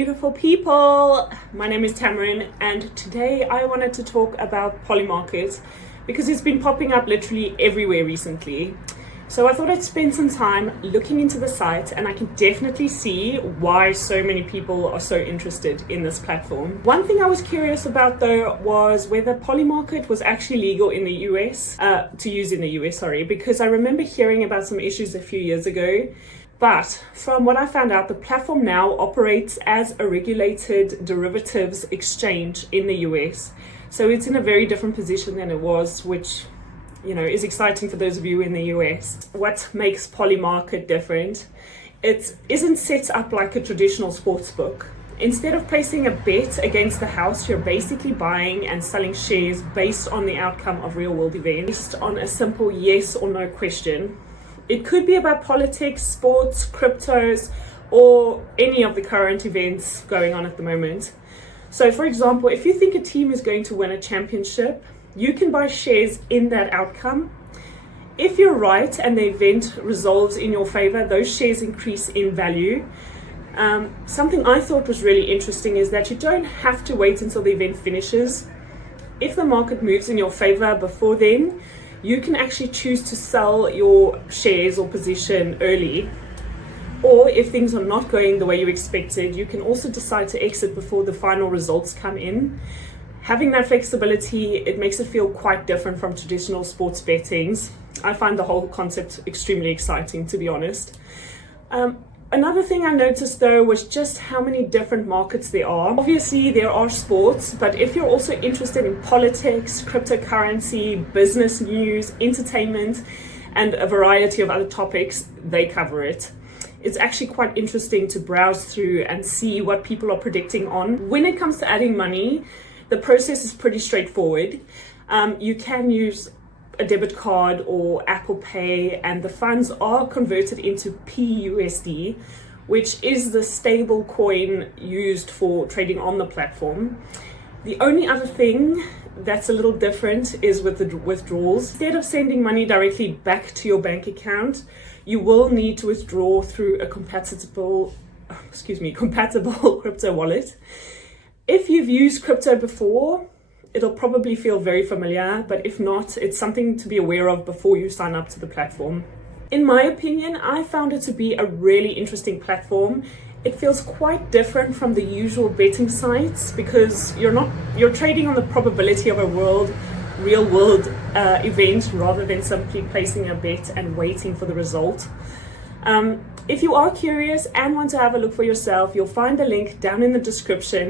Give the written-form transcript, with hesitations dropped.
beautiful people. My name is Tamarin, and today I wanted to talk about Polymarket because it's been popping up literally everywhere recently. So I thought I'd spend some time looking into the site, and I can definitely see why so many people are so interested in this platform. One thing I was curious about though was whether Polymarket was actually legal in the US, to use in the US, sorry, because I remember hearing about some issues a few years ago. But from what I found out, the platform now operates as a regulated derivatives exchange in the US. So it's in a very different position than it was, which is exciting for those of you in the US. What makes Polymarket different? It isn't set up like a traditional sportsbook. Instead of placing a bet against the house, you're basically buying and selling shares based on the outcome of real world events, based on a simple yes or no question. It could be about politics, sports, cryptos, or any of the current events going on at the moment. So for example, if you think a team is going to win a championship, you can buy shares in that outcome. If you're right and the event resolves in your favor, those shares increase in value. Something I thought was really interesting is that you don't have to wait until the event finishes. If the market moves in your favor before then, you can actually choose to sell your shares or position early. Or if things are not going the way you expected, you can also decide to exit before the final results come in. Having that flexibility, it makes it feel quite different from traditional sports bettings. I find the whole concept extremely exciting, to be honest. Another thing I noticed though was just how many different markets there are. Obviously there are sports, but if you're also interested in politics, cryptocurrency, business news, entertainment, and a variety of other topics, they cover it. It's actually quite interesting to browse through and see what people are predicting on. When it comes to adding money, the process is pretty straightforward. You can use a debit card or Apple Pay, and the funds are converted into PUSD, which is the stable coin used for trading on the platform. The only other thing that's a little different is with the withdrawals. Instead of sending money directly back to your bank account, you will need to withdraw through a compatible crypto wallet. If you've used crypto before, it'll probably feel very familiar, but if not, it's something to be aware of before you sign up to the platform. In my opinion, I found it to be a really interesting platform. It feels quite different from the usual betting sites because you're trading on the probability of a real world event rather than simply placing a bet and waiting for the result. If you are curious and want to have a look for yourself, you'll find the link down in the description.